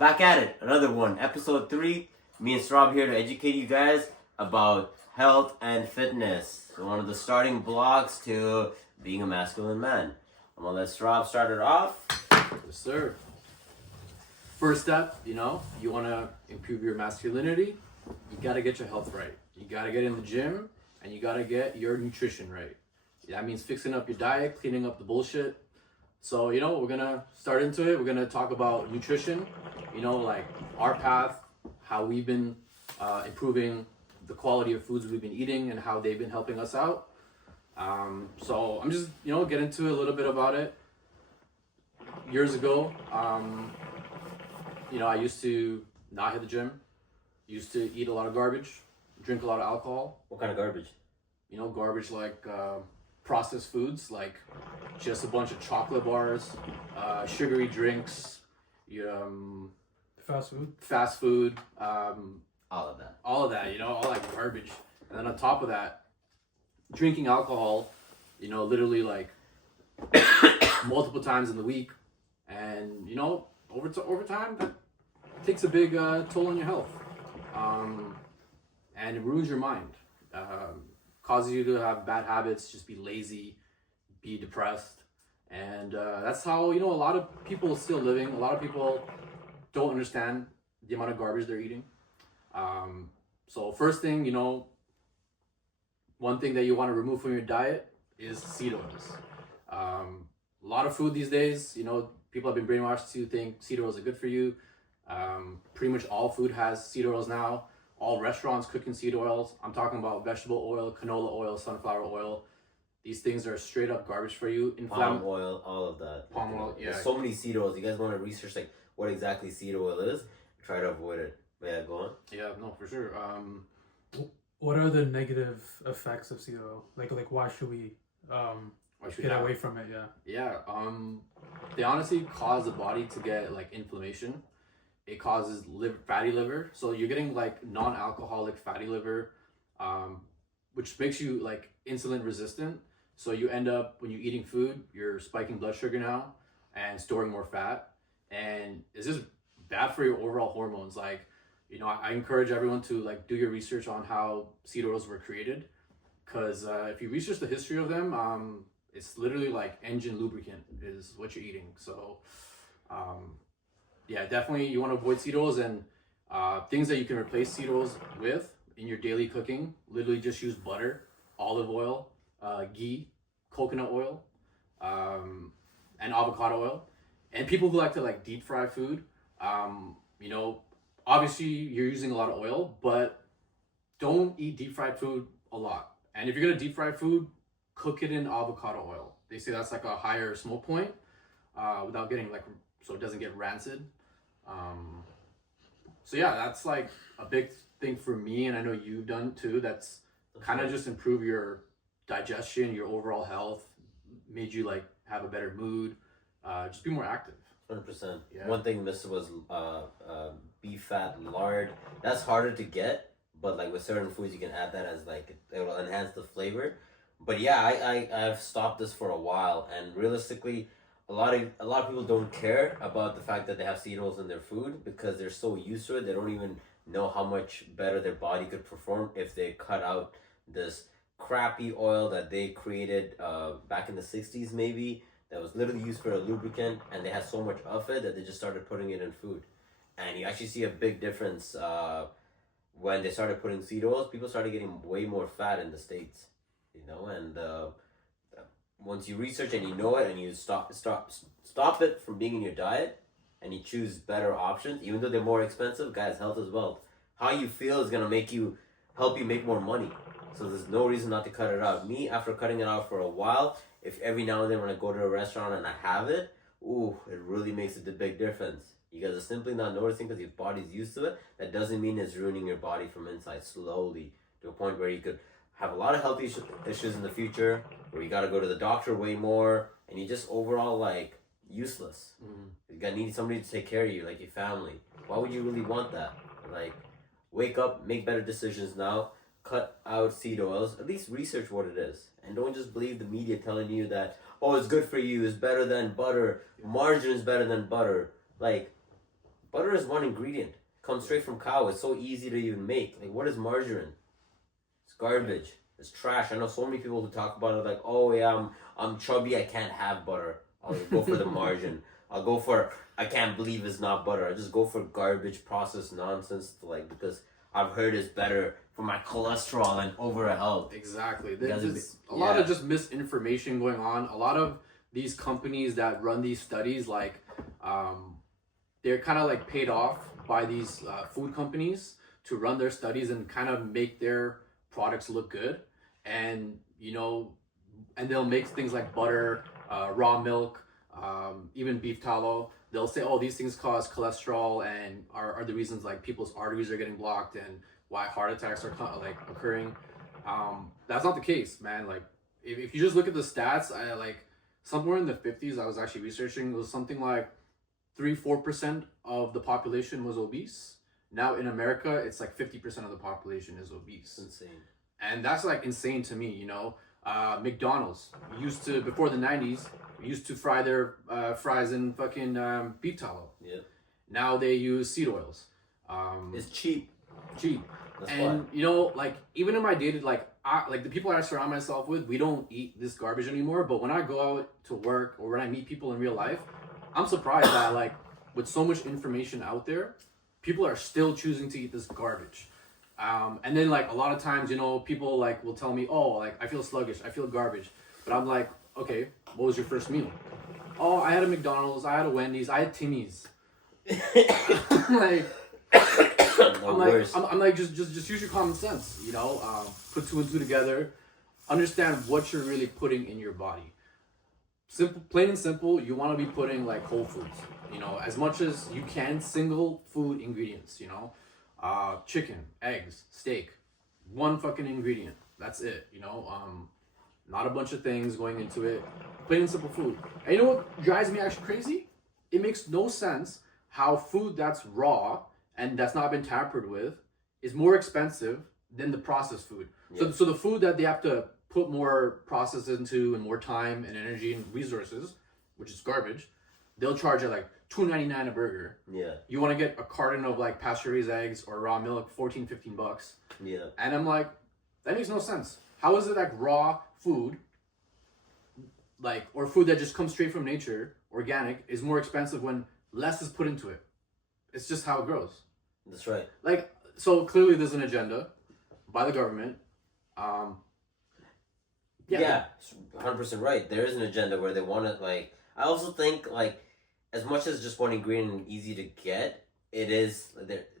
Back at it, another one, episode 3. Me and Straub here to educate you guys about health and fitness. One of the starting blocks to being a masculine man. I'm gonna let Straub start it off. Yes, sir. First step, you want to improve your masculinity, you got to get your health right. You got to get in the gym, and you got to get your nutrition right. That means fixing up your diet, cleaning up the bullshit. So, we're going to start into it. We're going to talk about nutrition, like our path, how we've been improving the quality of foods we've been eating and how they've been helping us out. So I'm just, get into a little bit about it. Years ago, I used to not hit the gym, used to eat a lot of garbage, drink a lot of alcohol. What kind of garbage? Garbage like processed foods, like just a bunch of chocolate bars, sugary drinks, Fast food. All of that. All like garbage. And then on top of that, drinking alcohol, literally like multiple times in the week. And, over time, that takes a big toll on your health. And it ruins your mind. Causes you to have bad habits, just be lazy, be depressed. And that's how, a lot of people are still living. A lot of people don't understand the amount of garbage they're eating. So first thing, one thing that you want to remove from your diet is seed oils. A lot of food these days, people have been brainwashed to think seed oils are good for you. Pretty much all food has seed oils now. All restaurants cook in seed oils. I'm talking about vegetable oil, canola oil, sunflower oil. These things are straight up garbage for you. Palm oil, all of that. Palm oil, yeah. There's so many seed oils. You guys want to research like what exactly seed oil is? Try to avoid it. Yeah, go on. Yeah, no, for sure. What are the negative effects of seed oil? Like why should we get away from it? Yeah. They honestly cause the body to get like inflammation. It causes fatty liver. So you're getting like non-alcoholic fatty liver, which makes you like insulin resistant. So you end up, when you're eating food, you're spiking blood sugar now and storing more fat. And it's just bad for your overall hormones. Like, I encourage everyone to like do your research on how seed oils were created. Because if you research the history of them, it's literally like engine lubricant is what you're eating. So, yeah, definitely you want to avoid seed oils, and things that you can replace seed oils with in your daily cooking. Literally just use butter, olive oil, ghee, coconut oil, and avocado oil. And people who like to like deep fry food, obviously you're using a lot of oil, but don't eat deep fried food a lot. And if you're gonna deep fry food, cook it in avocado oil. They say that's like a higher smoke point without getting like, so it doesn't get rancid. So yeah, that's like a big thing for me, and I know you've done too. That's kind of just improve your digestion, your overall health, made you like have a better mood, just be more active. 100%. Yeah. One thing missed was beef fat, lard. That's harder to get, but like with certain foods, you can add that as like it will enhance the flavor. But yeah, I've stopped this for a while, and realistically, a lot of people don't care about the fact that they have seed oils in their food because they're so used to it. They don't even know how much better their body could perform if they cut out this crappy oil that they created back in the 60s maybe, that was literally used for a lubricant, and they had so much of it that they just started putting it in food. And you actually see a big difference when they started putting seed oils. People started getting way more fat in the States, and once you research and you know it, and you stop it from being in your diet, and you choose better options, even though they're more expensive, guys, health is wealth. How you feel is gonna help you make more money. So there's no reason not to cut it out. Me, after cutting it out for a while, if every now and then when I go to a restaurant and I have it, it really makes a big difference. You guys are simply not noticing because your body's used to it. That doesn't mean it's ruining your body from inside slowly to a point where you could have a lot of health issues in the future, where you got to go to the doctor way more, and you just overall like useless. You need somebody to take care of you, like your family. Why would you really want that? Like, wake up, make better decisions now, cut out seed oils, at least research what it is, and don't just believe the media telling you that, oh, it's good for you, it's better than butter, margarine is better than butter. Like, Butter is one ingredient. Comes straight from cow. It's so easy to even make. Like, what is margarine? It's garbage. It's trash. I know so many people who talk about it like, oh yeah, I'm chubby. I can't have butter. I'll go for the margin. I'll go for. I can't believe it's not butter. I just go for garbage processed nonsense. Like, because I've heard it's better for my cholesterol and overall health. Exactly. Guys would There's be- a lot yeah. of just misinformation going on. A lot of these companies that run these studies, like, they're kind of like paid off by these food companies to run their studies and kind of make their products look good. And, you know, and they'll make things like butter, raw milk, even beef tallow. They'll say, oh, these things cause cholesterol and are the reasons like people's arteries are getting blocked and why heart attacks are like occurring. That's not the case, man. Like, if you just look at the stats, I like somewhere in the 50s, I was actually researching, it was something like 3-4% of the population was obese. Now in America, it's like 50% of the population is obese. It's insane. And that's like insane to me, you know. McDonald's used to, before the 90s, used to fry their fries in fucking beef tallow. Yeah. Now they use seed oils. It's cheap. Cheap. That's And why. you know, like even in my dated, like like the people I surround myself with, we don't eat this garbage anymore. But when I go out to work or when I meet people in real life, I'm surprised that like with so much information out there, people are still choosing to eat this garbage. And then like a lot of times, you know, people like will tell me, oh, like I feel sluggish, I feel garbage. But I'm like, okay, what was your first meal? Oh, I had a McDonald's, I had a Wendy's, I had Timmy's. Like, The worst. I'm like, just use your common sense, you know. Put two and two together, understand what you're really putting in your body. Simple, plain and simple. You want to be putting like whole foods, you know, as much as you can. Single food ingredients, you know, chicken, eggs, steak, one fucking ingredient. That's it, you know. Not a bunch of things going into it. Plain and simple food. And you know what drives me actually crazy? It makes no sense how food that's raw and that's not been tampered with is more expensive than the processed food. Yeah. So the food that they have to put more process into and more time and energy and resources, which is garbage, they'll charge it like $2.99 a burger. Yeah. You want to get a carton of like pasture raised eggs or raw milk, $14-15. Yeah. And I'm like, that makes no sense. How is it like raw food, like, or food that just comes straight from nature, organic, is more expensive when less is put into it? It's just how it grows. That's right. Like, so clearly there's an agenda by the government. Yeah, 100% right. There is an agenda where they want to, like, I also think, like, as much as just one ingredient and easy to get, it is,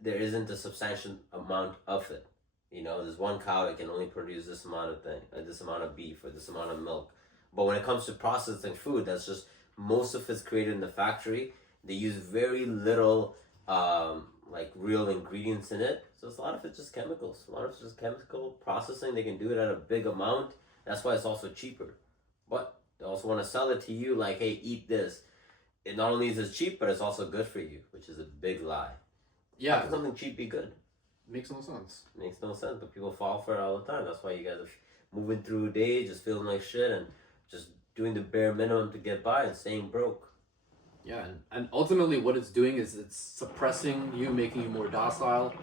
there isn't a substantial amount of it. You know, there's one cow that can only produce this amount of thing, this amount of beef, or this amount of milk. But when it comes to processing food, that's just, most of it's created in the factory. They use very little, like, real ingredients in it. So it's a lot of it's just chemicals. A lot of it's just chemical processing. They can do it at a big amount. That's why it's also cheaper. But they also want to sell it to you like, hey, eat this. It not only is it cheap, but it's also good for you, which is a big lie. How Yeah, can something cheap be good? makes no sense. Makes no sense, but people fall for it all the time. That's why you guys are moving through a day, just feeling like shit, and just doing the bare minimum to get by and staying broke. Yeah, and ultimately what it's doing is it's suppressing you, making you more docile,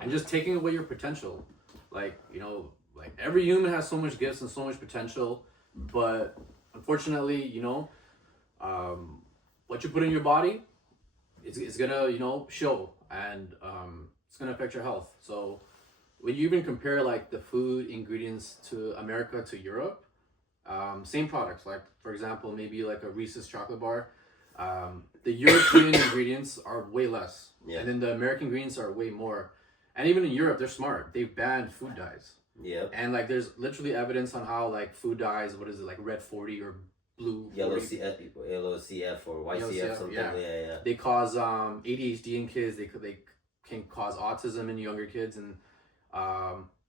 and just taking away your potential. Like, you know, like every human has so much gifts and so much potential, but unfortunately, you know, what you put in your body, it's gonna, you know, show, and it's gonna affect your health. So when you even compare like the food ingredients to America to Europe, same products, like for example, maybe like a Reese's chocolate bar, the European ingredients are way less, Yeah. and then the American ingredients are way more. And even in Europe, they're smart. They've banned food dyes. Yep. And like, there's literally evidence on how like food dyes, what is it, like red 40 or blue 40, Yellow CF or YCF, Yellow CF, something. yeah. Yeah. they cause ADHD in kids. They can cause autism in younger kids, and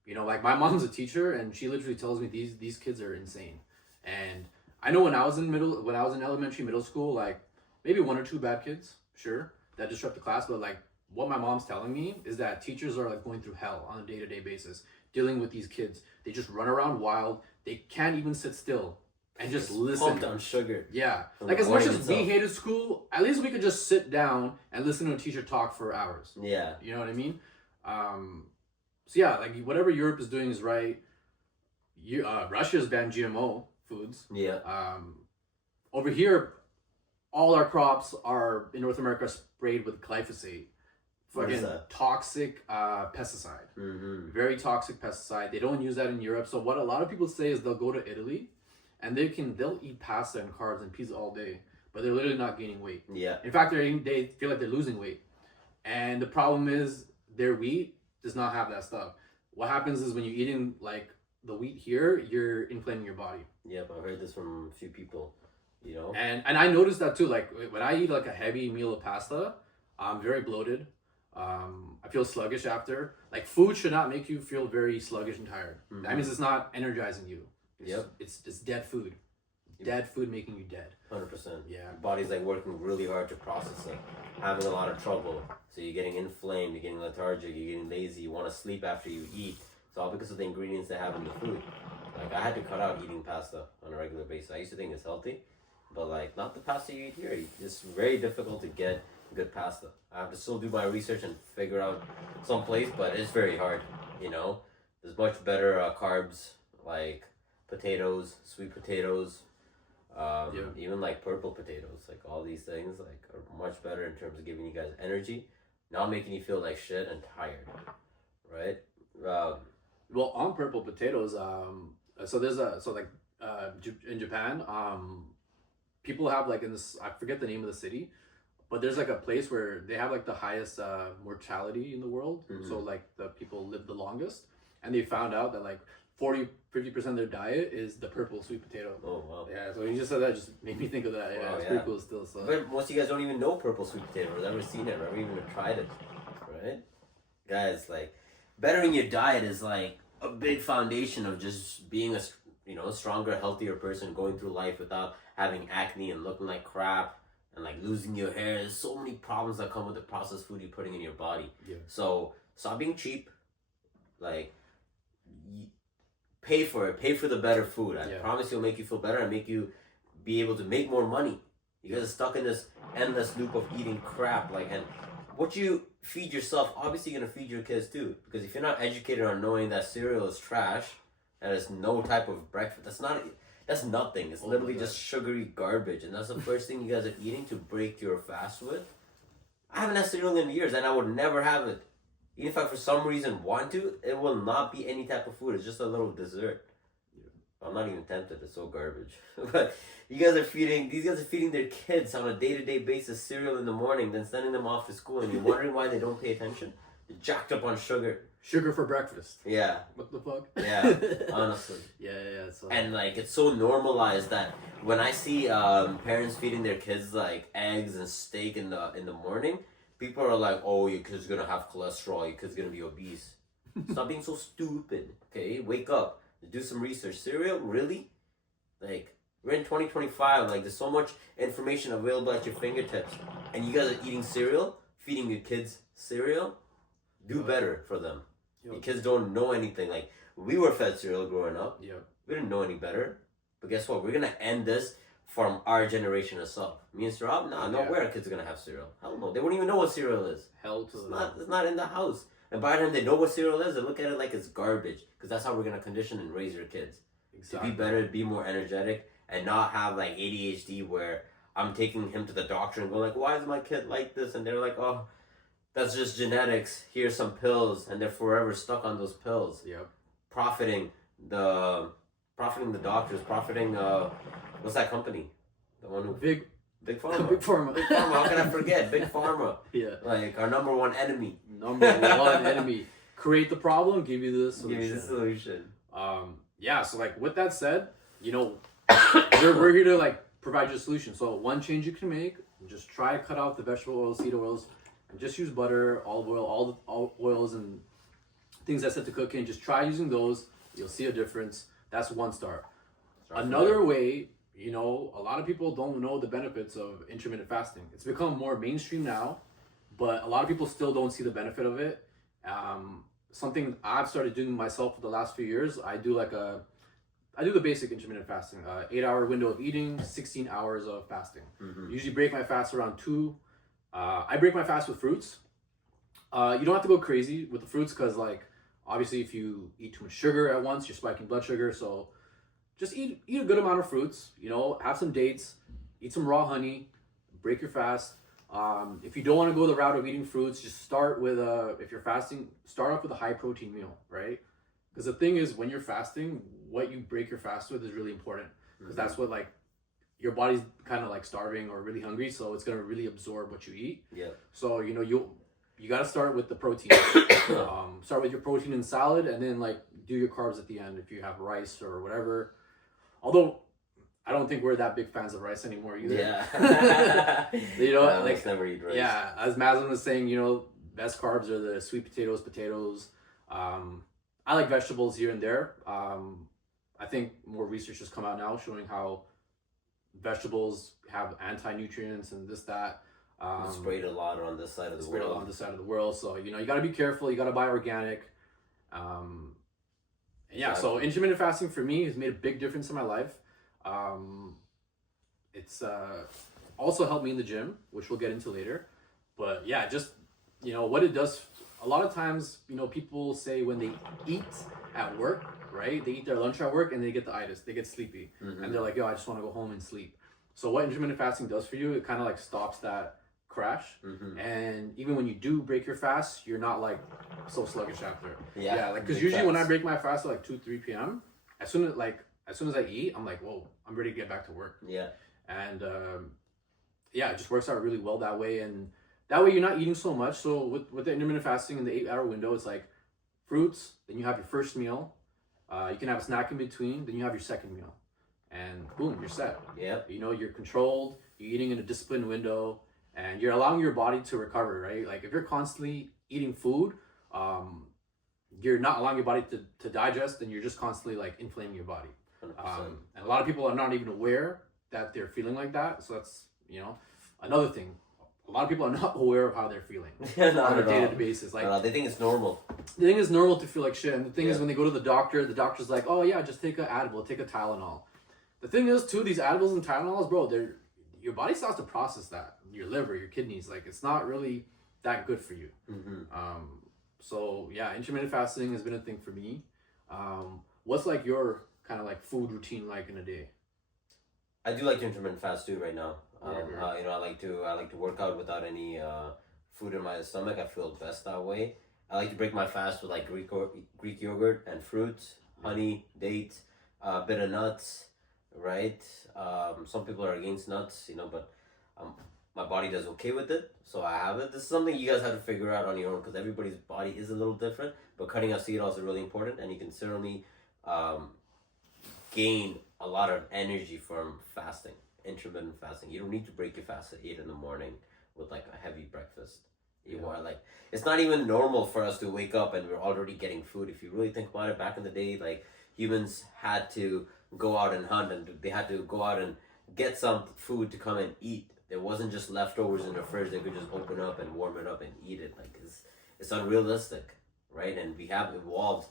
you know, like my mom's a teacher, and she literally tells me these kids are insane. And I know when I was in elementary, middle school, like maybe one or two bad kids, sure, that disrupt the class, but like what my mom's telling me is that teachers are like going through hell on a day-to-day basis dealing with these kids. They just run around wild. They can't even sit still and just listen. Pumped on sugar. Yeah, From like the as much morning as we itself. hated school, at least we could just sit down and listen to a teacher talk for hours. Yeah. You know what I mean? So yeah, like whatever Europe is doing is right. Russia's banned GMO foods. Yeah. Over here, all our crops are in North America sprayed with glyphosate. What is Fucking that? toxic pesticide. Mm-hmm. Very toxic pesticide. They don't use that in Europe. So what a lot of people say is they'll go to Italy and they'll eat pasta and carbs and pizza all day, but they're literally not gaining weight. Yeah. In fact, they feel like they're losing weight. And the problem is their wheat does not have that stuff. What happens is when you're eating like the wheat here, you're inflaming your body. Yep, I've heard this from a few people, you know. And I noticed that too. Like when I eat like a heavy meal of pasta, I'm very bloated. I feel sluggish after. Like food should not make you feel very sluggish and tired. Mhm. That means it's not energizing you. Yep. It's dead food. Dead food making you dead. 100%. Yeah. Your body's like working really hard to process it, having a lot of trouble. So you're getting inflamed, you're getting lethargic, you're getting lazy, you want to sleep after you eat. It's all because of the ingredients they have in the food. Like I had to cut out eating pasta on a regular basis. I used to think it's healthy, but like not the pasta you eat here. It's very difficult to get good pasta. I have to still do my research and figure out some place, but it's very hard. You know, there's much better carbs like potatoes, sweet potatoes, even like purple potatoes. Like all these things like are much better in terms of giving you guys energy, not making you feel like shit and tired, right? Well, on purple potatoes, so there's in Japan, people have like in this, I forget the name of the city, but there's like a place where they have like the highest mortality in the world. Mhm. So like the people live the longest, and they found out that like 50% of their diet is the purple sweet potato. Oh wow. Yeah, so you just said that, just made me think of that. Yeah, Wow, it's yeah. pretty cool still. So But most of you guys don't even know purple sweet potato, or never seen it, or never even tried it, right? Guys, like bettering your diet is like a big foundation of just being a stronger, healthier person going through life without having acne and looking like crap and like losing your hair. There's so many problems that come with the processed food you're putting in your body. Yeah. So stop being cheap. Like pay for it. Pay for the better food. I Yeah. promise it'll make you feel better and make you be able to make more money. You guys are stuck in this endless loop of eating crap. Like, and what you feed yourself, obviously you're gonna feed your kids too. Because if you're not educated on knowing that cereal is trash, that is no type of breakfast. That's nothing. It's Oh my literally God. just sugary garbage, and that's the first thing you guys are eating to break your fast with. I haven't had cereal in years, and I would never have it. Even if I for some reason want to, it will not be any type of food. It's just a little dessert. I'm not even tempted. It's so garbage. But these guys are feeding their kids on a day-to-day basis cereal in the morning, then sending them off to school, and you're wondering why they don't pay attention. They're jacked up on sugar. sugar for breakfast. Yeah, What the fuck? yeah, honestly. Yeah. So And like it's so normalized that when I see parents feeding their kids like eggs and steak in the morning, people are like, "Oh, your kid's gonna have cholesterol. Your kid's gonna be obese." Stop being so stupid. Okay, wake up. Do some research. Cereal, really? Like we're in 2025. Like there's so much information available at your fingertips, and you guys are eating cereal, feeding your kids cereal. Do better for them. Your kids don't know anything. Like we were fed cereal growing up. Yep. We didn't know any better. But guess what? We're gonna end this from our generation itself. Me and Rob, no Yeah. way our kids are gonna have cereal. Hell no. They won't even know what cereal is. Hell to It's not in the house. And by the time they know what cereal is, they look at it like it's garbage. Because that's how we're gonna condition and raise your kids. exactly. To be better, be more energetic, and not have like ADHD where I'm taking him to the doctor and go like, why is my kid like this? And they're like, oh, that's just genetics. Here's some pills, and they're forever stuck on those pills. Yep. Profiting the doctors, profiting what's that company? The one who Big Pharma. Big Pharma. Big Pharma. How can I forget Big Pharma? Yeah. Like our number one enemy. Number one enemy. Create the problem, give you the solution. Give me the solution. Yeah, so like with that said, we're here to like provide you a solution. So one change you can make, just try to cut out the vegetable oils, seed oils, and just use butter, olive oil, all oils and things that set to cooking. Just try using those. You'll see a difference. That's one start. Another way, a lot of people don't know the benefits of intermittent fasting. It's become more mainstream now, but a lot of people still don't see the benefit of it. Something I've started doing myself for the last few years, I do like I do the basic intermittent fasting. 8-hour window of eating, 16 hours of fasting. Usually break my fast around 2. I break my fast with fruits. You don't have to go crazy with the fruits because, like, obviously if you eat too much sugar at once, you're spiking blood sugar. So just eat a good amount of fruits. You know, have some dates, eat some raw honey, break your fast. If you don't want to go the route of eating fruits, just start with if you're fasting, start off with a high protein meal, right? Because the thing is, when you're fasting, what you break your fast with is really important because that's what, like, your body's kind of like starving or really hungry, so it's gonna really absorb what you eat. Yeah. So you know you got to start with the protein. Start with your protein and salad, and then like do your carbs at the end if you have rice or whatever. Although I don't think we're that big fans of rice anymore either. Yeah. You know, I like never eat rice. yeah, as Maslin was saying, you know, best carbs are the sweet potatoes. I like vegetables here and there. I think more research has come out now showing how vegetables have anti-nutrients and this, that. Sprayed a lot on this side of the world. On this side of the world. So, you know, you got to be careful. You got to buy organic. And yeah, so intermittent fasting for me has made a big difference in my life. It's also helped me in the gym, which we'll get into later. But yeah, just, you know, what it does, a lot of times, you know, people say when they eat at work, right? They eat their lunch at work and they get the itis, they get sleepy. And they're like, yo, I just want to go home and sleep. So what intermittent fasting does for you, it kind of like stops that crash. And even when you do break your fast, you're not like so sluggish after. Yeah, like, because usually when I break my fast at like 2-3 p.m., as soon as I eat, I'm like, whoa, I'm ready to get back to work. Yeah. And yeah, it just works out really well that way. And that way you're not eating so much. So with the intermittent fasting in the 8-hour window, it's like fruits, then you have your first meal. You can have a snack in between, then you have your second meal. And boom, you're set. Yep. You know, you're controlled, you're eating in a disciplined window, and you're allowing your body to recover, right? Like if you're constantly eating food, you're not allowing your body to digest, and you're just constantly like inflaming your body. And a lot of people are not even aware that they're feeling like that. So that's, you know, another thing. A lot of people are not aware of how they're feeling on a day-to-day basis. Like they think it's normal. They think it's normal to feel like shit. And the thing is, when they go to the doctor's like, oh yeah, just take an Advil, take a Tylenol. The thing is, too, these Advils and Tylenols, bro, your body starts to process that. Your liver, your kidneys, like, it's not really that good for you. So, yeah, intermittent fasting has been a thing for me. What's, like, your kind of, like, food routine like in a day? I do like to intermittent fast, too, right now. You know, I like to work out without any food in my stomach. I feel best that way. I like to break my fast with, like, Greek yogurt and fruits, honey, dates, a bit of nuts. Right, some people are against nuts, you know, but my body does okay with it, so I have it. This is something you guys have to figure out on your own because everybody's body is a little different. But cutting out seed oils is really important, and you can certainly gain a lot of energy from fasting, intermittent fasting. You don't need to break your fast at 8 in the morning with like a heavy breakfast. You are like, it's not even normal for us to wake up and we're already getting food. If you really think about it, back in the day, like humans had to go out and hunt, and they had to go out and get some food to come and eat. There wasn't just leftovers in the fridge they could just open up and warm it up and eat it. Like it's unrealistic, right? And we have evolved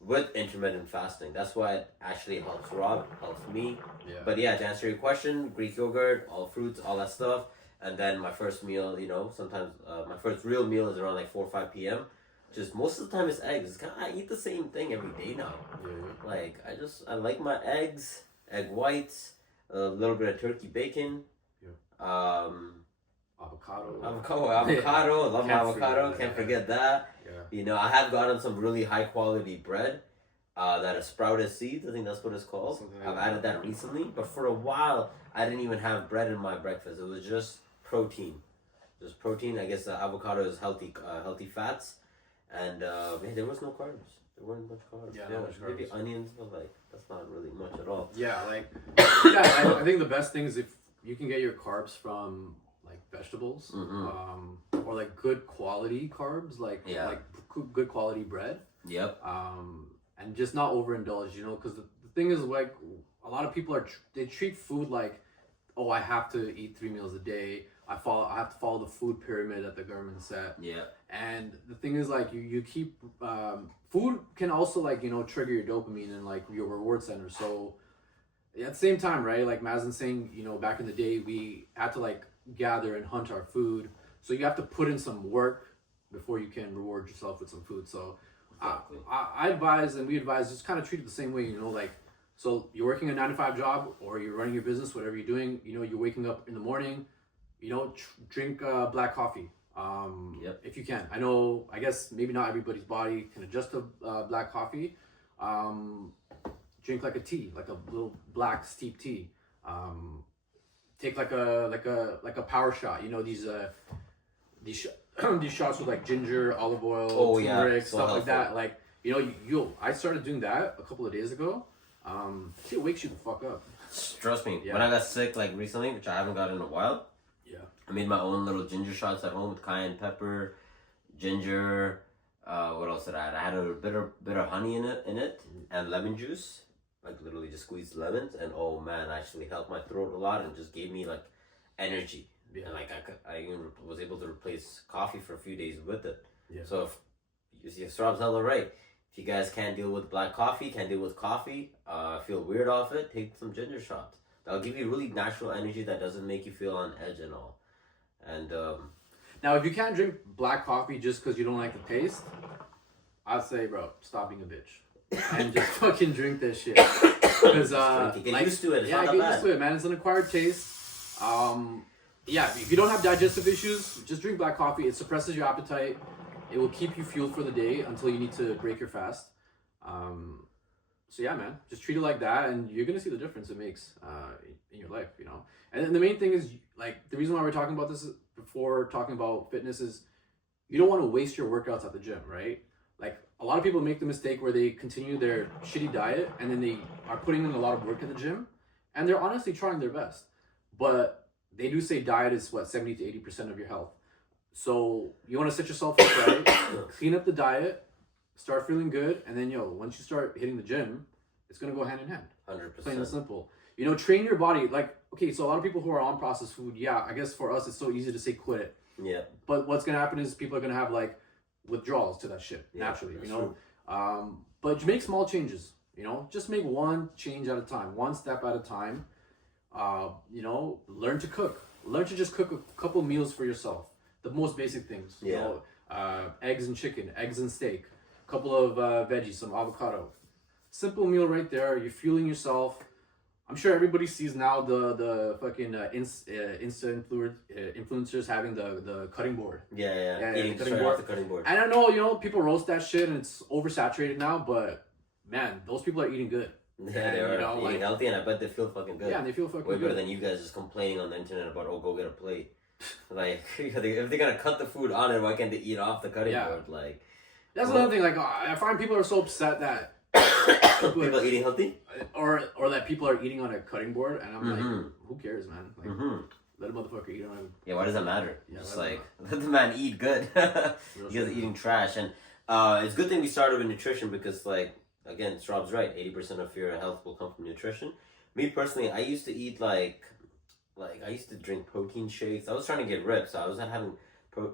with intermittent fasting. That's why it actually helps Rob, helps me. But yeah, to answer your question, Greek yogurt, all fruits, all that stuff. And then my first meal, you know, sometimes my first real meal is around like 4 or 5 p.m. Just most of the time it's eggs. I eat the same thing every day now. Like I like my eggs, egg whites, a little bit of turkey bacon, avocado. I love my avocado. Can't forget that. You know, I have gotten some really high quality bread that is sprouted seeds. I think that's what it's called. I've added that recently, but for a while I didn't even have bread in my breakfast. It was just protein. I guess avocado is healthy fats. And there was no carbs. There weren't much carbs. Maybe onions, but like that's not really much at all. I think the best thing is if you can get your carbs from like vegetables, or like good quality carbs, like good quality bread. And just not overindulge, you know, because the thing is, like, a lot of people they treat food like, oh, I have to eat 3 meals a day, I have to follow the food pyramid that the government set. Yeah. And the thing is, like, you keep food can also, like, trigger your dopamine and like your reward center. So at the same time, right? Like Mazen's saying, back in the day, we had to like gather and hunt our food. So you have to put in some work before you can reward yourself with some food. So Exactly. I advise, and we advise, just kind of treat it the same way, like, so you're working a 9 to 5 job, or you're running your business, whatever you're doing, you're waking up in the morning, drink black coffee. Yep. If you can. I guess maybe not everybody's body can adjust to black coffee. Drink like a tea, like a little black steep tea. Take like a power shot. These these shots with like ginger, olive oil, turmeric, stuff like that. Like I started doing that a couple of days ago. It wakes you the fuck up. Trust me. Yeah. When I got sick like recently, which I haven't gotten in a while. Yeah. I made my own little ginger shots at home with cayenne pepper, ginger. What else did I add? I had a bit of honey in it, and lemon juice. Like literally just squeezed lemons, and oh man, actually helped my throat a lot and just gave me like energy. Yeah. And like I even was able to replace coffee for a few days with it. Yeah. So if you see, Rob's hella right. If you guys can't deal with black coffee, can't deal with coffee, feel weird off it, take some ginger shots. That'll give you really natural energy that doesn't make you feel on edge and all. And now, if you can't drink black coffee just because you don't like the taste, I'd say, bro, stop being a bitch and just fucking drink this shit. Because get used to it. It's yeah, not that get bad. used to it, man. It's an acquired taste. Yeah, if you don't have digestive issues, just drink black coffee. It suppresses your appetite. It will keep you fueled for the day until you need to break your fast. So yeah, man, just treat it like that, and you're gonna see the difference it makes in your life, And then the main thing is, like, the reason why we're talking about this before talking about fitness is you don't want to waste your workouts at the gym, right? Like, a lot of people make the mistake where they continue their shitty diet and then they are putting in a lot of work at the gym, and they're honestly trying their best, but they do say diet is 70 to 80% of your health. So you want to set yourself up right, clean up the diet, start feeling good, and then once you start hitting the gym, it's gonna go hand in hand. 100%. Plain and simple. Train your body. Like, okay, so a lot of people who are on processed food, yeah, I guess for us it's so easy to say quit it. Yeah. But what's gonna happen is people are gonna have like withdrawals to that shit naturally. True. But make small changes. Just make one change at a time, one step at a time. Learn to cook. Learn to just cook a couple meals for yourself. The most basic things. Eggs and chicken, eggs and steak, a couple of veggies, some avocado. Simple meal right there. You're fueling yourself. I'm sure everybody sees now the fucking Insta influencers having the cutting board. Yeah. Eating cutting straight board. off the cutting board. And I know, people roast that shit and it's oversaturated now, but man, those people are eating good. Yeah, they are eating healthy, and I bet they feel fucking good. Yeah, and they feel fucking way better good. than you guys just complaining on the internet about, go get a plate. Like, if they're gonna cut the food on it, why can't they eat off the cutting board? Like, that's another thing. Like, I find people are so upset that people eating healthy, or that people are eating on a cutting board, and I'm like, who cares, man? Like, let a motherfucker eat on it. Yeah, why does that matter? Yeah, just like let the man eat good. You guys are eating trash, and it's a good thing we started with nutrition because, like, again, Rob's right. 80% of your health will come from nutrition. Me personally, I used to eat like I used to drink protein shakes. I was trying to get ripped, so I was having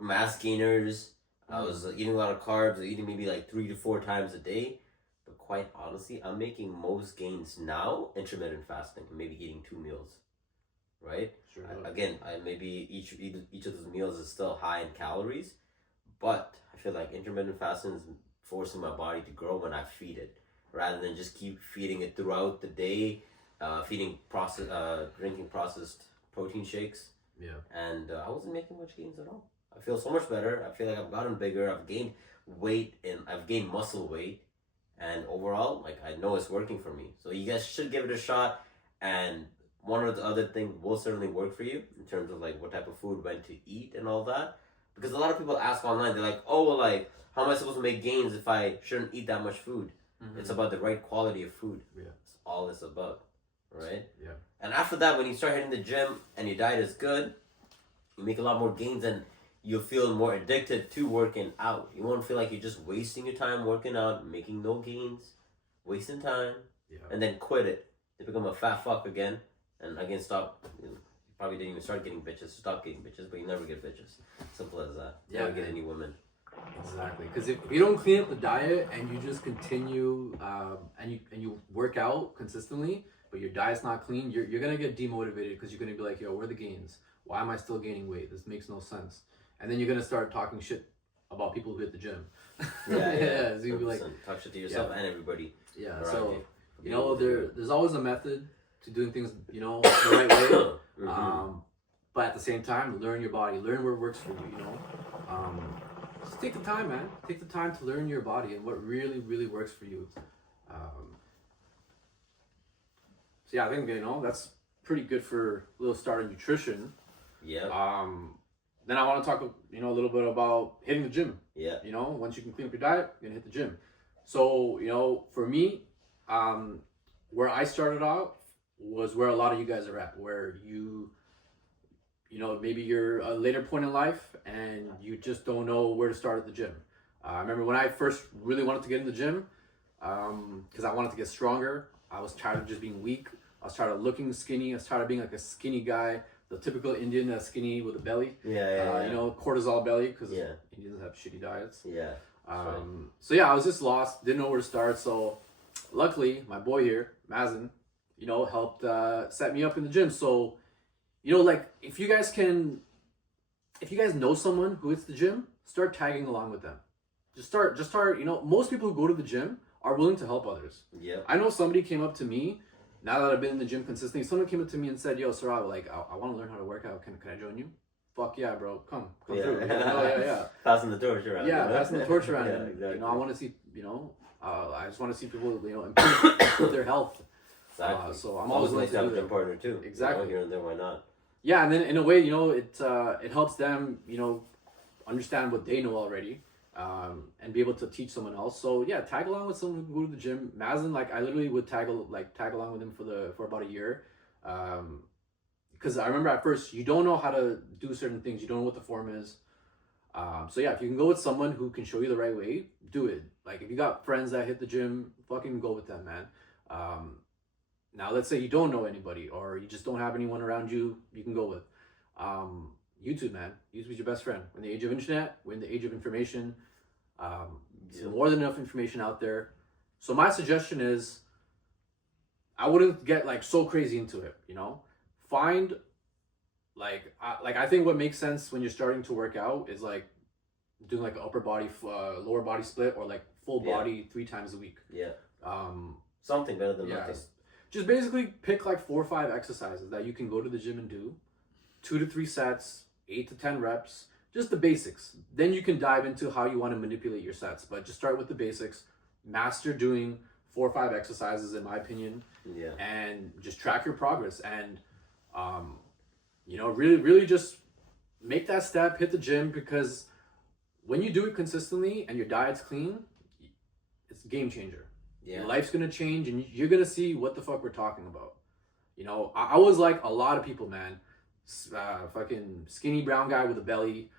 mass gainers. I was eating a lot of carbs. Eating maybe like 3 to 4 times a day. But quite honestly, I'm making most gains now intermittent fasting, maybe eating 2 meals, right? Sure. I maybe each of those meals is still high in calories, but I feel like intermittent fasting is forcing my body to grow when I feed it, rather than just keep feeding it throughout the day, drinking processed protein shakes. Yeah. And I wasn't making much gains at all. I feel so much better. I feel like I've gotten bigger. I've gained weight and I've gained muscle weight. And overall, like, I know it's working for me. So you guys should give it a shot. And one or the other thing will certainly work for you in terms of like what type of food, when to eat and all that. Because a lot of people ask online, they're like, oh, well, like, how am I supposed to make gains if I shouldn't eat that much food? It's about the right quality of food. Yeah. It's all it's about. Right? Yeah. And after that, when you start hitting the gym and your diet is good, you make a lot more gains and you'll feel more addicted to working out. You won't feel like you're just wasting your time working out, making no gains, wasting time, and then quit it. You become a fat fuck again, and again stop probably didn't even start getting bitches, stop getting bitches, but you never get bitches. Simple as that. You Yeah, never get man. any women. Exactly, because if you don't clean up the diet and you just continue and you work out consistently, but your diet's not clean, you're gonna get demotivated because you're gonna be like, yo, where are the gains? Why am I still gaining weight? This makes no sense. And then you're gonna start talking shit about people who hit the gym. Yeah. So you'll be like, talk shit to yourself and everybody. yeah. around So you. there's always a method to doing things, the right way. Mm-hmm. But at the same time, learn your body, learn what works for you. Just take the time, man. Take the time to learn your body and what really, really works for you. So yeah, I think that's pretty good for a little start of nutrition. Yeah. Then I want to talk, a little bit about hitting the gym. Yeah. Once you can clean up your diet, you're gonna hit the gym. So for me, where I started out was where a lot of you guys are at, where maybe you're a later point in life and you just don't know where to start at the gym. I remember when I first really wanted to get in the gym, because I wanted to get stronger. I was tired of just being weak. I was tired of looking skinny. I was tired of being like a skinny guy, the typical Indian that's skinny with a belly. Yeah. Cortisol belly, because Yeah. Indians have shitty diets. Yeah. So yeah, I was just lost, didn't know where to start. So luckily, my boy here, Mazen, helped set me up in the gym. So, if you guys know someone who hits the gym, start tagging along with them. Just start. Most people who go to the gym are willing to help others. Yeah. I know somebody came up to me. Now that I've been in the gym consistently, someone came up to me and said, "Yo, Sarab, I want to learn how to work out. Can I join you?" Fuck yeah, bro. Come through. Yeah. Passing the torch around. Yeah, passing the torch around. Yeah, And, exactly. I want to see, I just want to see people, improve their health. Exactly. So I'm always always nice to have a willing to gym do partner too. Exactly. Here and there, why not? Yeah, and then in a way, it helps them, understand what they know already, and be able to teach someone else. So yeah, tag along with someone who can go to the gym. Mazen, I literally would tag along with him for about a year, because I remember at first you don't know how to do certain things, you don't know what the form is. So yeah, if you can go with someone who can show you the right way, do it. Like if you got friends that hit the gym, fucking go with them, man. Now let's say you don't know anybody or you just don't have anyone around you can go with. YouTube, man. YouTube's your best friend. We're in the age of internet, we're in the age of information. There's more than enough information out there. So my suggestion is I wouldn't get so crazy into it, Find I think what makes sense when you're starting to work out is doing an upper body, lower body split, or full body 3 times a week. Yeah. Something better than nothing. Just basically pick 4 or 5 exercises that you can go to the gym and do, 2 to 3 sets, 8 to 10 reps, just the basics. Then you can dive into how you want to manipulate your sets, but just start with the basics. Master doing 4 or 5 exercises, in my opinion. Yeah. And just track your progress and really just make that step, hit the gym, because when you do it consistently and your diet's clean, it's a game changer. Yeah. Your life's gonna change and you're gonna see what the fuck we're talking about. I was like a lot of people, man. Fucking skinny brown guy with a belly.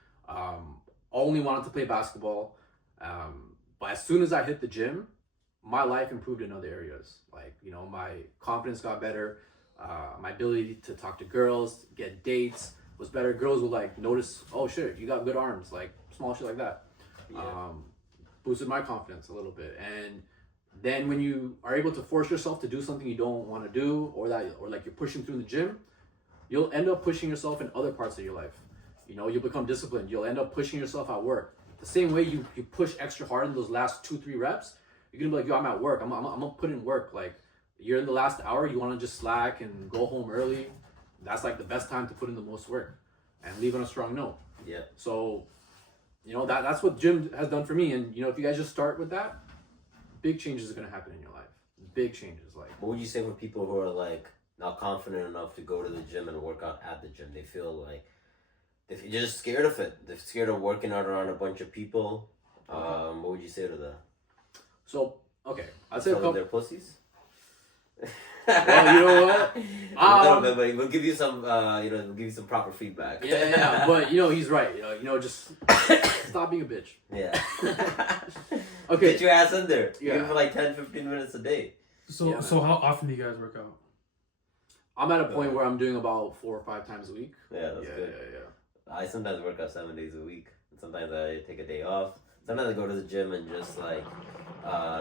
Only wanted to play basketball. But as soon as I hit the gym, my life improved in other areas. My confidence got better. My ability to talk to girls, get dates was better. Girls would notice, oh shit, you got good arms, small shit like that. Yeah. Boosted my confidence a little bit. And then when you are able to force yourself to do something you don't want to do, or you're pushing through the gym, you'll end up pushing yourself in other parts of your life. You'll become disciplined. You'll end up pushing yourself at work. The same way you push extra hard in those last 2-3 reps, you're gonna be like, yo, I'm at work. I'm gonna put in work. You're in the last hour, you want to just slack and go home early. That's the best time to put in the most work and leave on a strong note. Yeah. So, that's what gym has done for me. And if you guys just start with that, big changes are gonna happen in your life. Big changes. What would you say for people who are not confident enough to go to the gym and work out at the gym? They feel they're just scared of it. They're scared of working out around a bunch of people. Okay. What would you say to them? So, okay, I'd say Tell them they're pussies. Well, you know what? But we'll give you some, we'll give you some proper feedback. Yeah, but he's right. Just stop being a bitch. Yeah. Okay. Get your ass in there. Yeah. Even for 10-15 minutes a day. So how often do you guys work out? I'm at a point where I'm doing about 4 or 5 times a week. Yeah, that's good. Yeah. I sometimes work out 7 days a week. Sometimes I take a day off. Sometimes I go to the gym and just like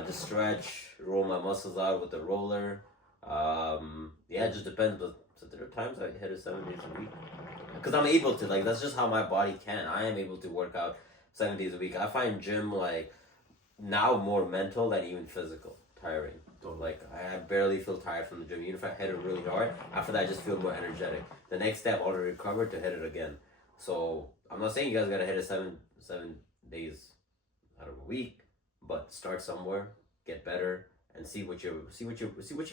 just stretch, roll my muscles out with the roller. Yeah, it just depends. But so there are times I hit it 7 days a week because I'm able to. Like that's just how my body can. I am able to work out 7 days a week. I find gym like now more mental than even physical, tiring. Like I barely feel tired from the gym. Even if I hit it really hard, after that I just feel more energetic. The next step, I'll recover to hit it again. So I'm not saying you guys gotta hit it seven days out of a week, but start somewhere, get better, and see what you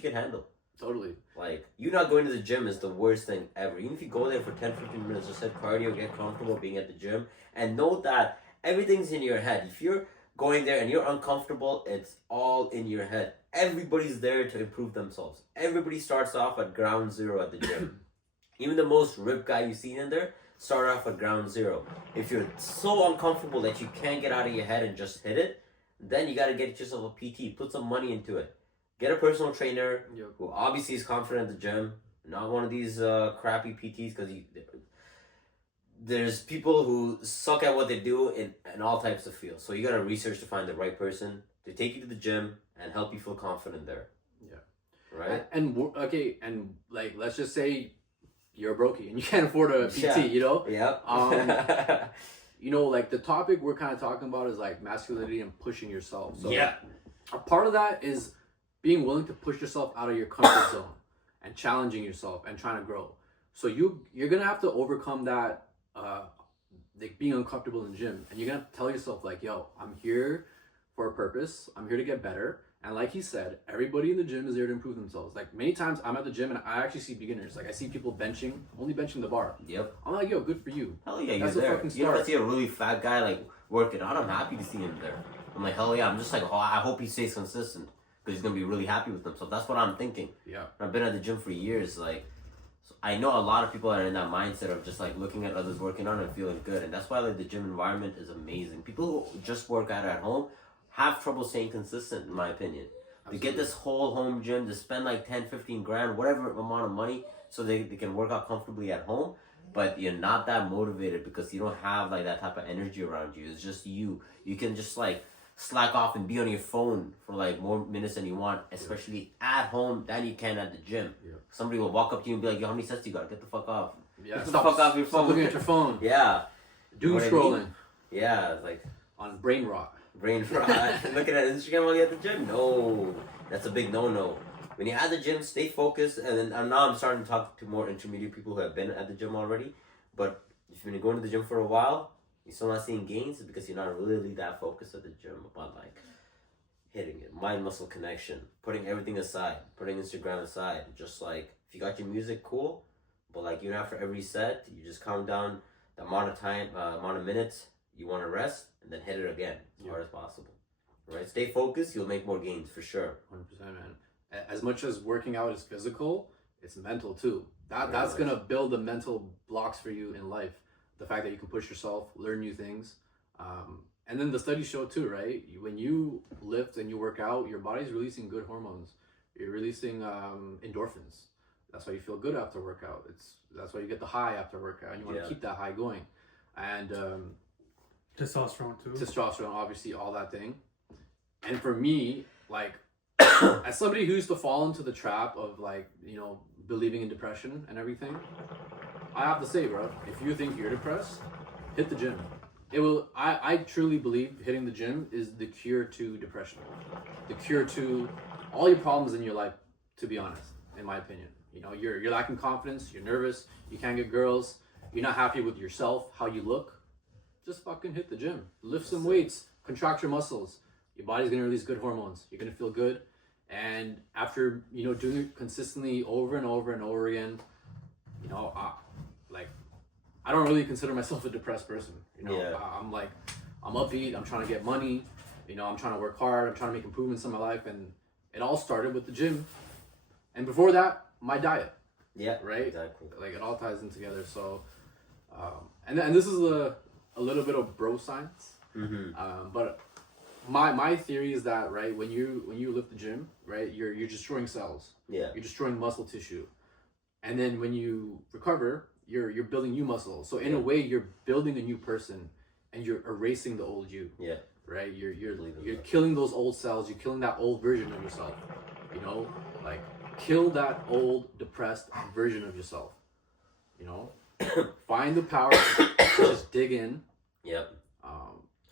can handle. Totally. Like you not going to the gym is the worst thing ever. Even if you go there for 10-15 minutes, just hit cardio, get comfortable being at the gym, and know that everything's in your head. If you're going there and you're uncomfortable, it's all in your head. Everybody's there to improve themselves. Everybody starts off at ground zero at the gym. Even the most ripped guy you've seen in there start off at ground zero. If you're so uncomfortable that you can't get out of your head and just hit it, then you got to get yourself a PT. Put some money into it. Get a personal trainer who obviously is confident at the gym. Not one of these crappy PTs because there's people who suck at what they do in all types of fields. So you got to research to find the right person to take you to the gym and help you feel confident there. Yeah. Right? And like let's just say you're a brokey and you can't afford a PT, you know? Yeah. You know, like the topic we're kind of talking about is like masculinity and pushing yourself. So yeah. A part of that is being willing to push yourself out of your comfort zone and challenging yourself and trying to grow. So you're gonna have to overcome that like being uncomfortable in the gym, and you're gonna have to tell yourself like, yo, I'm here for a purpose. I'm here to get better. And like he said, everybody in the gym is there to improve themselves. Like many times I'm at the gym and I actually see beginners. Like I see people only benching the bar. Yep. I'm like, yo, good for you. Hell yeah, you're there. You know, I see a really fat guy like working out. I'm happy to see him there. I'm like, hell yeah. I'm just like, oh, I hope he stays consistent because he's gonna be really happy with himself. That's what I'm thinking. Yeah. I've been at the gym for years. Like, so I know a lot of people are in that mindset of just like looking at others working out and feeling good, and that's why like the gym environment is amazing. People who just work out at home have trouble staying consistent, in my opinion. Absolutely. To get this whole home gym, to spend like 10-15 grand, whatever amount of money, so they can work out comfortably at home, but you're not that motivated because you don't have like that type of energy around you. It's just you can just like slack off and be on your phone for like more minutes than you want, especially at home than you can at the gym. Somebody will walk up to you and be like, yo, how many sets do you got? Get the fuck off. Get the fuck off your phone. Stop looking at your phone. Yeah. Doom scrolling. I mean? Yeah, it's like on brain rot. Looking at Instagram while you're at the gym? No. That's a big no-no. When you're at the gym, stay focused. And then now I'm starting to talk to more intermediate people who have been at the gym already. But if you've been going to the gym for a while, you're still not seeing gains, it's because you're not really that focused at the gym about like hitting it, mind-muscle connection, putting everything aside, putting Instagram aside. Just like, if you got your music, cool. But like, even after every set, you just count down the amount of time, amount of minutes you want to rest, and then hit it again as hard as possible. Right? Stay focused, you'll make more gains for sure. 100%, man. As much as working out is physical, it's mental too. That's going to build the mental blocks for you in life. The fact that you can push yourself, learn new things. And then the studies show too, right? When you lift and you work out, your body's releasing good hormones. You're releasing endorphins. That's why you feel good after workout. That's why you get the high after workout, and you want to keep that high going. And testosterone too. Testosterone, obviously, all that thing. And for me, like, as somebody who used to fall into the trap of like, you know, believing in depression and everything, I have to say, bro, if you think you're depressed, hit the gym. It will. I truly believe hitting the gym is the cure to depression, the cure to all your problems in your life. To be honest, in my opinion, you know, you're lacking confidence, you're nervous, you can't get girls, you're not happy with yourself, how you look. Just fucking hit the gym, lift some weights, contract your muscles. Your body's gonna release good hormones. You're gonna feel good, and after doing it consistently over and over and over again, I don't really consider myself a depressed person. I'm upbeat. I'm trying to get money. I'm trying to work hard. I'm trying to make improvements in my life, and it all started with the gym. And before that, my diet. Yeah. Right. Exactly. Like it all ties in together. So, and this is a little bit of bro science. Mm-hmm. But my theory is that, right, when you lift the gym, right, you're destroying cells. Yeah. You're destroying muscle tissue. and then when you recover, you're building new muscle. So in a way, you're building a new person, and you're erasing the old you. Yeah. Right. You're killing those old cells. You're killing that old version of yourself. You know, like kill that old depressed version of yourself. You know, find the power to just dig in. Yep.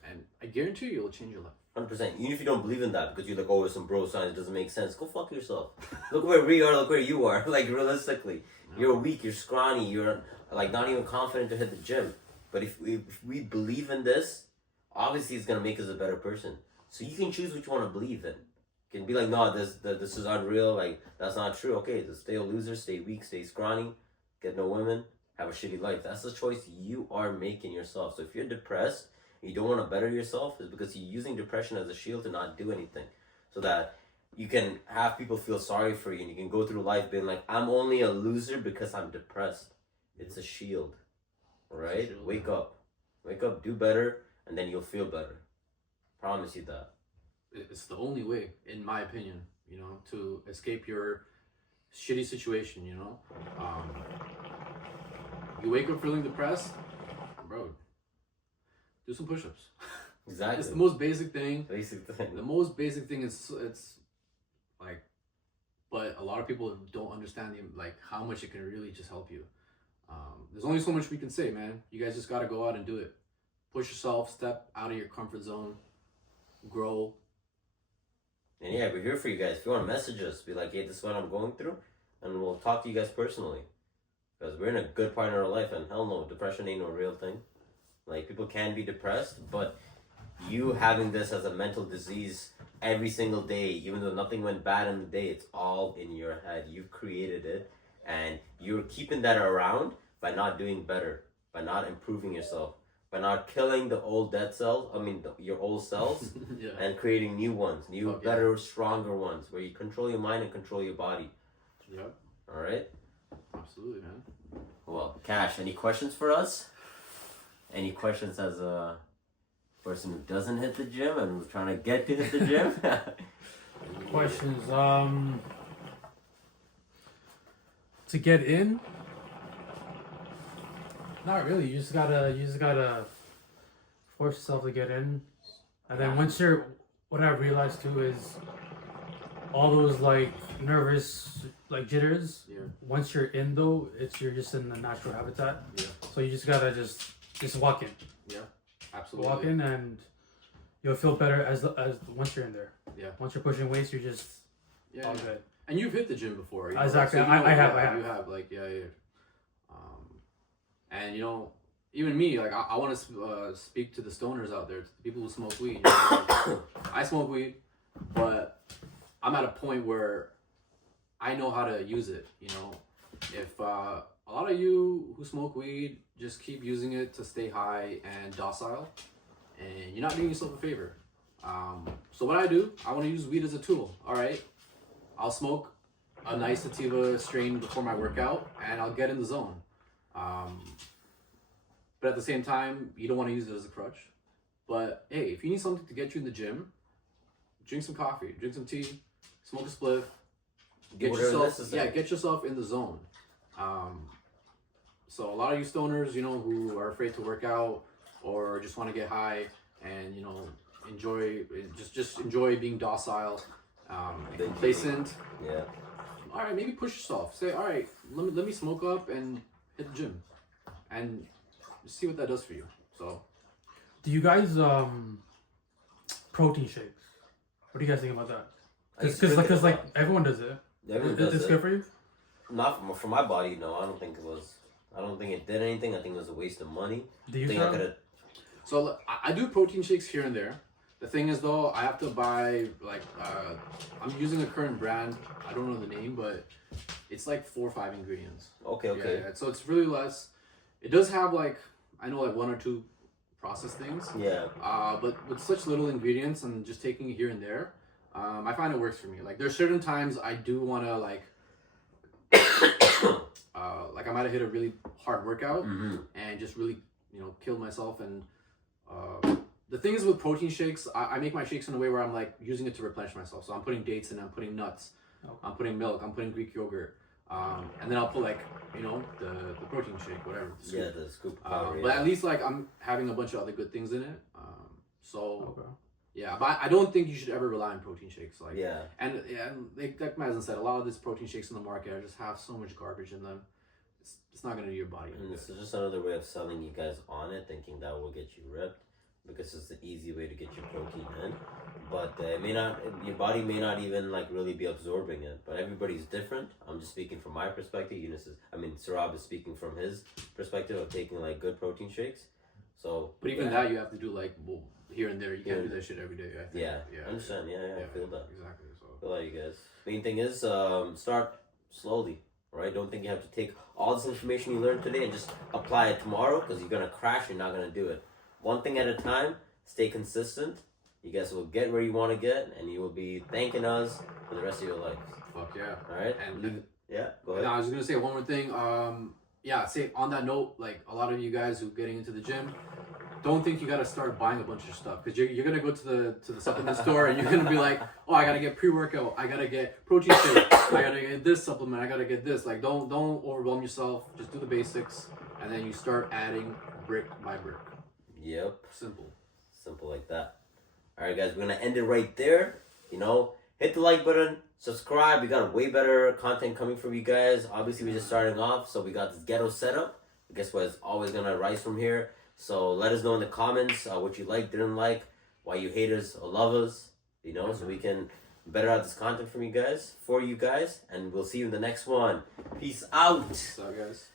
And I guarantee you, it'll change your life. 100%. Even if you don't believe in that, because you're like, oh, it's some bro science, it doesn't make sense. Go fuck yourself. Look where we are. Look where you are. Like realistically, you're weak. You're scrawny. You're like not even confident to hit the gym. But if we believe in this, obviously it's gonna make us a better person. So you can choose what you want to believe in. You can be like, no, this is unreal. Like that's not true. Okay, just stay a loser, stay weak, stay scrawny, get no women, have a shitty life. That's the choice you are making yourself. So if you're depressed, and you don't want to better yourself, it's because you're using depression as a shield to not do anything, so that you can have people feel sorry for you, and you can go through life being like, I'm only a loser because I'm depressed. It's a shield, right? Wake up, do better, and then you'll feel better. Promise you that. It's the only way, in my opinion, you know, to escape your shitty situation. You know, you wake up feeling depressed, bro. Do some push-ups. Exactly. It's the most basic thing. The most basic thing is it's like, but a lot of people don't understand like how much it can really just help you. There's only so much we can say, man. You guys just gotta go out and do it. Push yourself, step out of your comfort zone, grow. And yeah, we're here for you guys. If you want to message us, be like, hey, this is what I'm going through, and we'll talk to you guys personally. Because we're in a good part of our life, and hell no, depression ain't no real thing. Like, people can be depressed, but you having this as a mental disease every single day, even though nothing went bad in the day, it's all in your head. You've created it, and you're keeping that around by not doing better, by not improving yourself, by not killing the old dead cells, your old cells, Yeah. and creating new ones, better, stronger ones, where you control your mind and control your body. Yep. All right? Absolutely, man. Well, Cash, any questions for us? Any questions as a person who doesn't hit the gym and who's trying to get to hit the gym? Questions. To get in, not really. You just gotta force yourself to get in, and then once you're, what I've realized too is all those like nervous like jitters. Yeah. Once you're in though, you're just in the natural habitat. Yeah. So you just gotta just walk in. Yeah. Absolutely. Walk in and you'll feel better as once you're in there. Yeah. Once you're pushing weights, you're just all yeah. good. And you've hit the gym before. You know, Exactly. So you know, I have. You have, like, yeah. And, you know, even me, like, I want to speak to the stoners out there, to the people who smoke weed. You know, like, I smoke weed, but I'm at a point where I know how to use it, you know. If a lot of you who smoke weed just keep using it to stay high and docile, and you're not doing yourself a favor. So what I do, I want to use weed as a tool, all right? I'll smoke a nice sativa strain before my workout, and I'll get in the zone. But at the same time, you don't want to use it as a crutch. But hey, if you need something to get you in the gym, drink some coffee, drink some tea, smoke a spliff, get yourself in the zone. So a lot of you stoners, you know, who are afraid to work out or just want to get high and, you know, just enjoy being docile, and complacent. Yeah. All right, maybe push yourself. Say, all right, let me smoke up and hit the gym, and just see what that does for you. So, do you guys protein shakes? What do you guys think about that? Because like everyone does it. Everyone does it's it. Good for you? Not for my body. No, I don't think it was. I don't think it did anything. I think it was a waste of money. Do you? So I do protein shakes here and there. The thing is, though, I have to buy, like, I'm using a current brand. I don't know the name, but it's like 4 or 5 ingredients. Okay. Yeah, so it's really less. It does have, like, I know, like, 1 or 2 processed things. Yeah. But with such little ingredients and just taking it here and there, I find it works for me. Like, there's certain times I do want to, like, I might have hit a really hard workout and just really, you know, kill myself. And the thing is with protein shakes, I make my shakes in a way where I'm like using it to replenish myself. So I'm putting dates in, I'm putting nuts, I'm putting milk, I'm putting Greek yogurt. And then I'll put like the protein shake, whatever. The scoop. Yeah, the scoop of powder. But at least like I'm having a bunch of other good things in it. So Okay. yeah, but I don't think you should ever rely on protein shakes. Like Yeah. and like Mazen said, a lot of these protein shakes in the market are just have so much garbage in them. It's not gonna do your body. And this is just another way of selling you guys on it, thinking that will get you ripped, because it's the easy way to get your protein in. But it may not, your body may not even like really be absorbing it. But everybody's different. I'm just speaking from my perspective. Sarab is speaking from his perspective of taking like good protein shakes. So, But even that you have to do like here and there. You can't do that shit every day. I think. Yeah, I understand. Yeah, I feel that. Exactly. So. I feel that, you guys. Main thing is start slowly. Right? Don't think you have to take all this information you learned today and just apply it tomorrow, because you're gonna crash. You're not gonna do it. One thing at a time. Stay consistent. You guys will get where you want to get, and you will be thanking us for the rest of your life. Fuck yeah. All right. And Yeah. Go ahead. no, I was gonna say one more thing. Say on that note, like a lot of you guys who are getting into the gym, don't think you gotta start buying a bunch of stuff, because you're gonna go to the supplement store and you're gonna be like, oh, I gotta get pre-workout, I gotta get protein shake, I gotta get this supplement, I gotta get this. Like don't overwhelm yourself. Just do the basics, and then you start adding brick by brick. Yep. Simple like that. All right, guys, we're gonna end it right there. Hit the like button, subscribe. We got way better content coming from you guys. Obviously, we're just starting off, so we got this ghetto setup. Guess what? It's always gonna rise from here. So let us know in the comments what you like, didn't like, why you hate us or love us. So we can better out this content from you guys, for you guys, and we'll see you in the next one. Peace out. So guys.